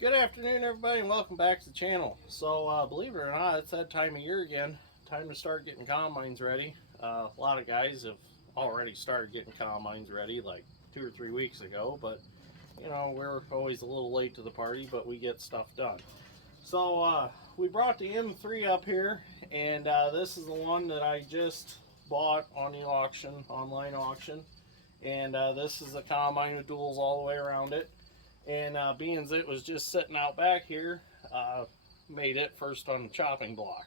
Good afternoon, everybody, and welcome back to the channel. So, believe it or not, it's that time of year again. Time to start getting combines ready. A lot of guys have already started getting combines ready like 2 or 3 weeks ago, but you know, we're always a little late to the party, but we get stuff done. So, we brought the M3 up here, and this is the one that I just bought on the auction, online auction. And this is a combine with duals all the way around it. And being as it was just sitting out back here, made it first on the chopping block.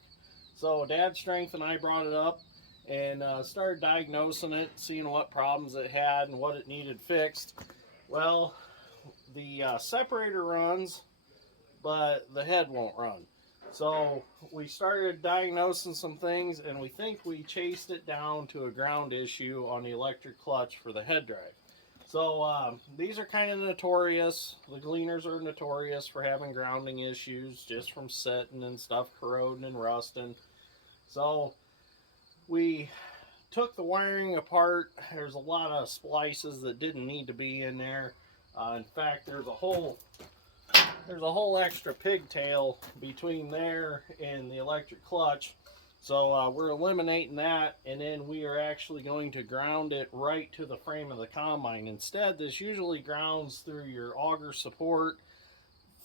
So Dad's Strength and I brought it up and started diagnosing it, seeing what problems it had and what it needed fixed. Well, the separator runs, but the head won't run. So we started diagnosing some things, and we think we chased it down to a ground issue on the electric clutch for the head drive. So these are kind of notorious. The Gleaners are notorious for having grounding issues just from setting and stuff, corroding and rusting. So we took the wiring apart. There's a lot of splices that didn't need to be in there. In fact, there's a whole extra pigtail between there and the electric clutch. So we're eliminating that, and then we are actually going to ground it right to the frame of the combine. Instead, this usually grounds through your auger support,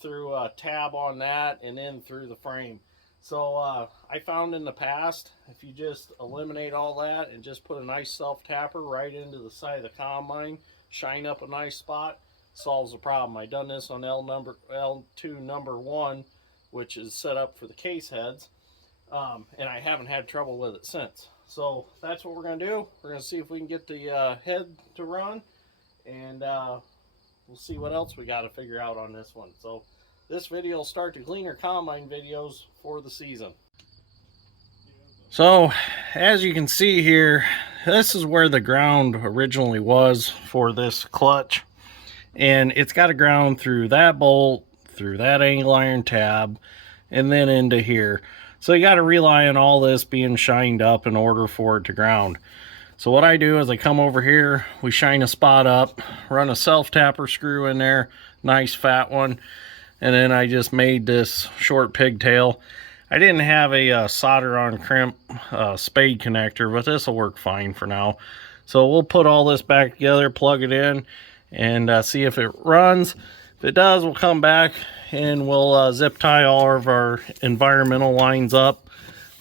through a tab on that, and then through the frame. So I found in the past, if you just eliminate all that and just put a nice self-tapper right into the side of the combine, shine up a nice spot, solves the problem. I done this on L2 number 1, which is set up for the case heads. And I haven't had trouble with it since. So that's what we're going to do. We're going to see if we can get the head to run, and we'll see what else we got to figure out on this one. So this video will start the Gleaner combine videos for the season. So as you can see here, this is where the ground originally was for this clutch, and it's got a ground through that bolt, through that angle iron tab, and then into here. So you got to rely on all this being shined up in order for it to ground. So what I do is I come over here, we shine a spot up, run a self-tapper screw in there, nice fat one, and then I just made this short pigtail. I didn't have a solder on crimp spade connector, but this will work fine for now. So we'll put all this back together, plug it in, and see if it runs. If it does, we'll come back and we'll zip tie all of our environmental lines up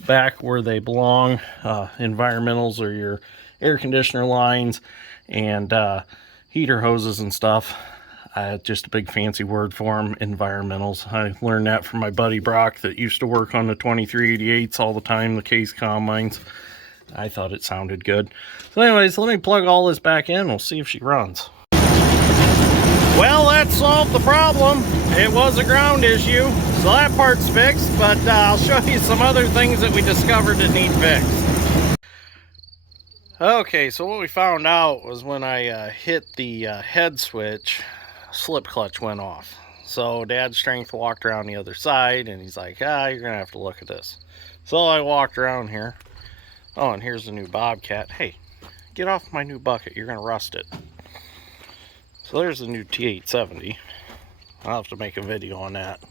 back where they belong. Environmentals are your air conditioner lines and heater hoses and stuff. Just a big fancy word for them, environmentals. I learned that from my buddy Brock that used to work on the 2388s all the time, the case combines. I thought it sounded good. So anyways, let me plug all this back in. We'll see if she runs. Well, that solved the problem. It was a ground issue, so that part's fixed, but I'll show you some other things that we discovered that need fixed. Okay, so what we found out was when I hit the head switch, slip clutch went off. So Dad's Strength walked around the other side, and he's like, you're gonna have to look at this. So I walked around here. Oh, and here's the new Bobcat. Hey, get off my new bucket, you're gonna rust it. So there's the new T870. I'll have to make a video on that.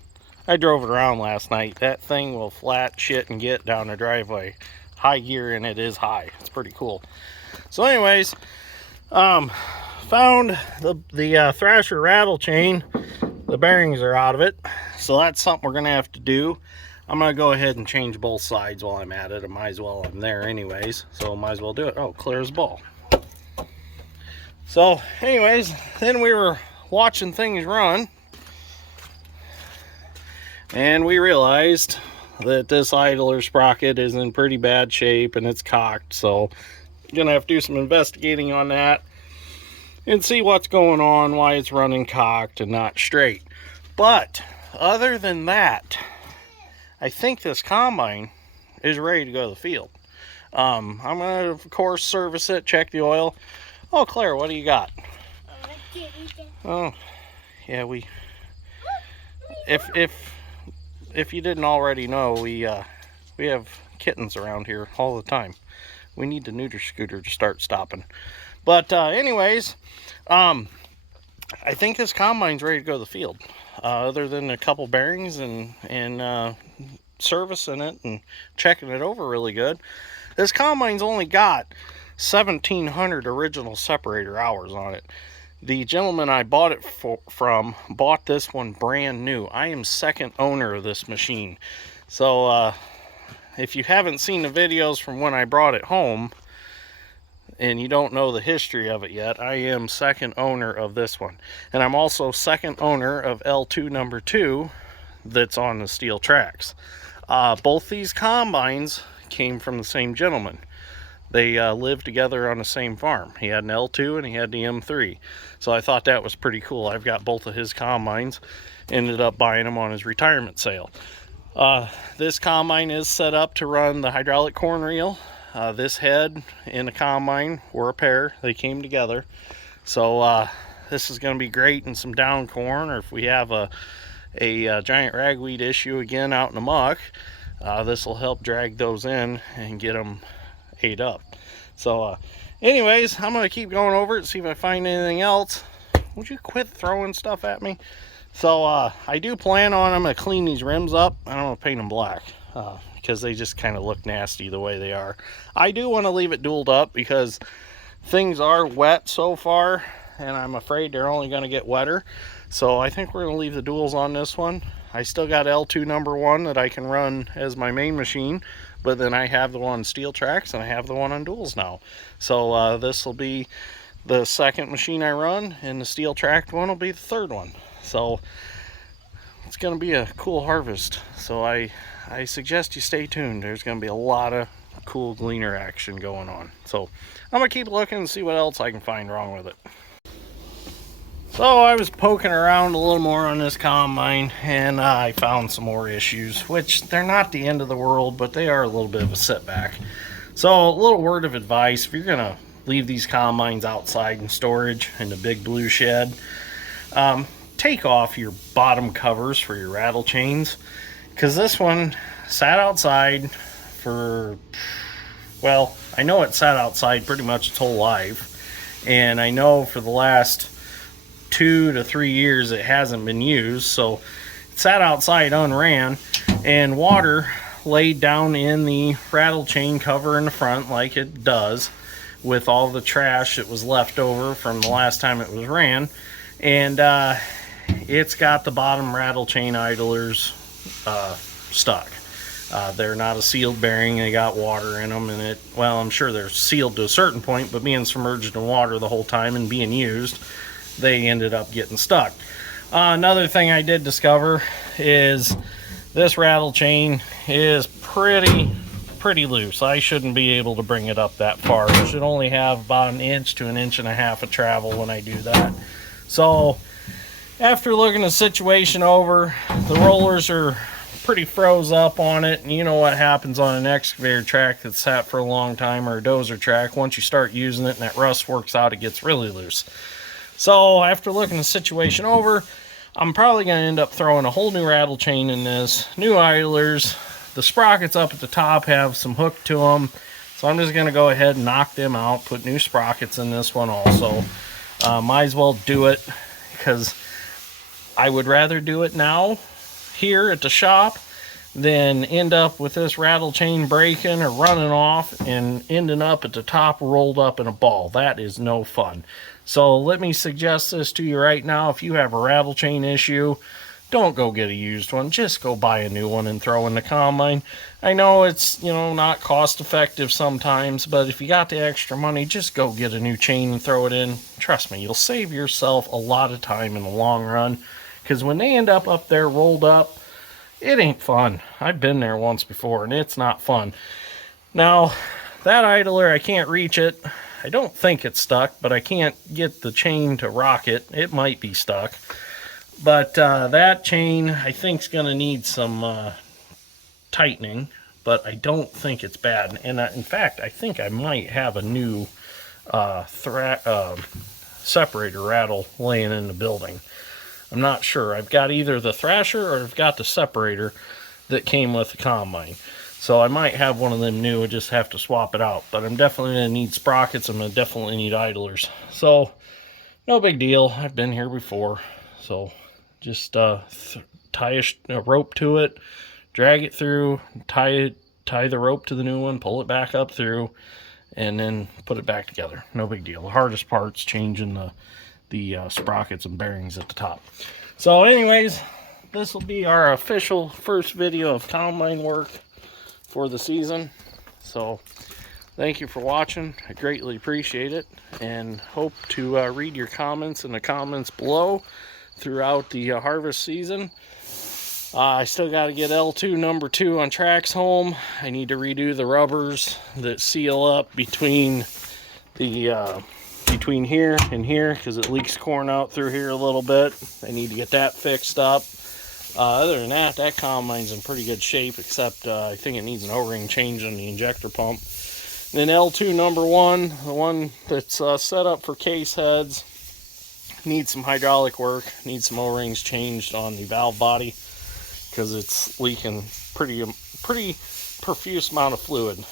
I drove it around last night. That thing will flat shit and get down the driveway. High gear, and it is high. It's pretty cool. So anyways, found the Thrasher rattle chain. The bearings are out of it. So that's something we're going to have to do. I'm going to go ahead and change both sides while I'm at it. I might as well. I'm there anyways. So might as well do it. Oh, clear as ball. So anyways, then we were watching things run, and we realized that this idler sprocket is in pretty bad shape and it's cocked. So gonna have to do some investigating on that and see what's going on, why it's running cocked and not straight. But other than that, I think this combine is ready to go to the field. I'm gonna, of course, service it, check the oil. Oh, Claire, what do you got? Oh, yeah, if you didn't already know, we have kittens around here all the time. We need the neuter scooter to start stopping. But anyways, I think this combine's ready to go to the field. other than a couple bearings and servicing it and checking it over really good. This combine's only got 1,700 original separator hours on it. The gentleman I bought it from bought this one brand new. I am second owner of this machine. So if you haven't seen the videos from when I brought it home and you don't know the history of it yet, I am second owner of this one. And I'm also second owner of L2 number 2 that's on the steel tracks. Both these combines came from the same gentleman. They lived together on the same farm. He had an L2 and he had the M3. So I thought that was pretty cool. I've got both of his combines. Ended up buying them on his retirement sale. This combine is set up to run the hydraulic corn reel. This head and the combine were a pair. They came together. So this is going to be great in some down corn, or if we have a giant ragweed issue again out in the muck, this will help drag those in and get them ate up. So anyways, I'm gonna keep going over it, see if I find anything else. Would you quit throwing stuff at me? So I do plan on, I'm gonna clean these rims up. I don't want to paint them black because they just kind of look nasty the way they are. I do want to leave it dualed up because things are wet so far and I'm afraid they're only going to get wetter. So I think we're going to leave the duals on this one. I still got L2 number 1 that I can run as my main machine, but then I have the one on steel tracks and I have the one on duals now. So this will be the second machine I run, and the steel tracked one will be the third one. So it's going to be a cool harvest. So I suggest you stay tuned. There's going to be a lot of cool Gleaner action going on. So I'm going to keep looking and see what else I can find wrong with it. So I was poking around a little more on this combine, and I found some more issues, which they're not the end of the world, but they are a little bit of a setback. So a little word of advice: if you're gonna leave these combines outside in storage in the big blue shed, take off your bottom covers for your rattle chains, because this one sat outside for, well, I know it sat outside pretty much its whole life, and I know for the last 2 to 3 years it hasn't been used. So it sat outside unran, and water laid down in the rattle chain cover in the front like it does with all the trash that was left over from the last time it was ran. And it's got the bottom rattle chain idlers stuck. They're not a sealed bearing. They got water in them, and it, well, I'm sure they're sealed to a certain point, but being submerged in water the whole time and being used, they ended up getting stuck. Another thing I did discover is this rattle chain is pretty loose. I shouldn't be able to bring it up that far. I should only have about 1 inch to 1.5 inches of travel when I do that. So after looking the situation over, the rollers are pretty froze up on it, and you know what happens on an excavator track that's sat for a long time, or a dozer track. Once you start using it and that rust works out, it gets really loose. So after looking the situation over, I'm probably going to end up throwing a whole new rattle chain in this, new idlers. The sprockets up at the top have some hook to them, so I'm just going to go ahead and knock them out, put new sprockets in this one also. Might as well do it, because I would rather do it now here at the shop than end up with this rattle chain breaking or running off and ending up at the top rolled up in a ball. That is no fun. So let me suggest this to you right now. If you have a rattle chain issue, don't go get a used one. Just go buy a new one and throw in the combine. I know it's, you know, not cost effective sometimes, but if you got the extra money, just go get a new chain and throw it in. Trust me, you'll save yourself a lot of time in the long run, because when they end up there rolled up, it ain't fun. I've been there once before, and it's not fun. Now, that idler, I can't reach it. I don't think it's stuck, but I can't get the chain to rock it. It might be stuck. But that chain, I think, is going to need some tightening, but I don't think it's bad. And in fact, I think I might have a new separator rattle laying in the building. I'm not sure. I've got either the thrasher or I've got the separator that came with the combine. So I might have one of them new. I just have to swap it out. But I'm definitely going to need sprockets. I'm going to definitely need idlers. So no big deal. I've been here before. So Just tie a rope to it, drag it through, tie the rope to the new one, pull it back up through, and then put it back together. No big deal. The hardest part's changing the sprockets and bearings at the top. So anyways, this will be our official first video of combine work for the season. So thank you for watching. I greatly appreciate it, and hope to read your comments in the comments below throughout the harvest season. I still got to get L2 number 2 on tracks home. I need to redo the rubbers that seal up between the between here and here, because it leaks corn out through here a little bit. I need to get that fixed up. Other than that, that combine's in pretty good shape, except I think it needs an O-ring change on the injector pump. And then L2 number 1, the one that's set up for case heads, needs some hydraulic work, needs some O-rings changed on the valve body, because it's leaking pretty profuse amount of fluid.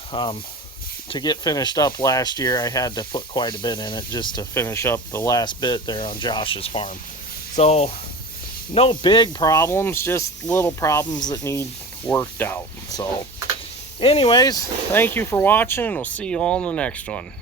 To get finished up last year, I had to put quite a bit in it just to finish up the last bit there on Josh's farm. So no big problems, just little problems that need worked out. So anyways, thank you for watching. We'll see you all in the next one.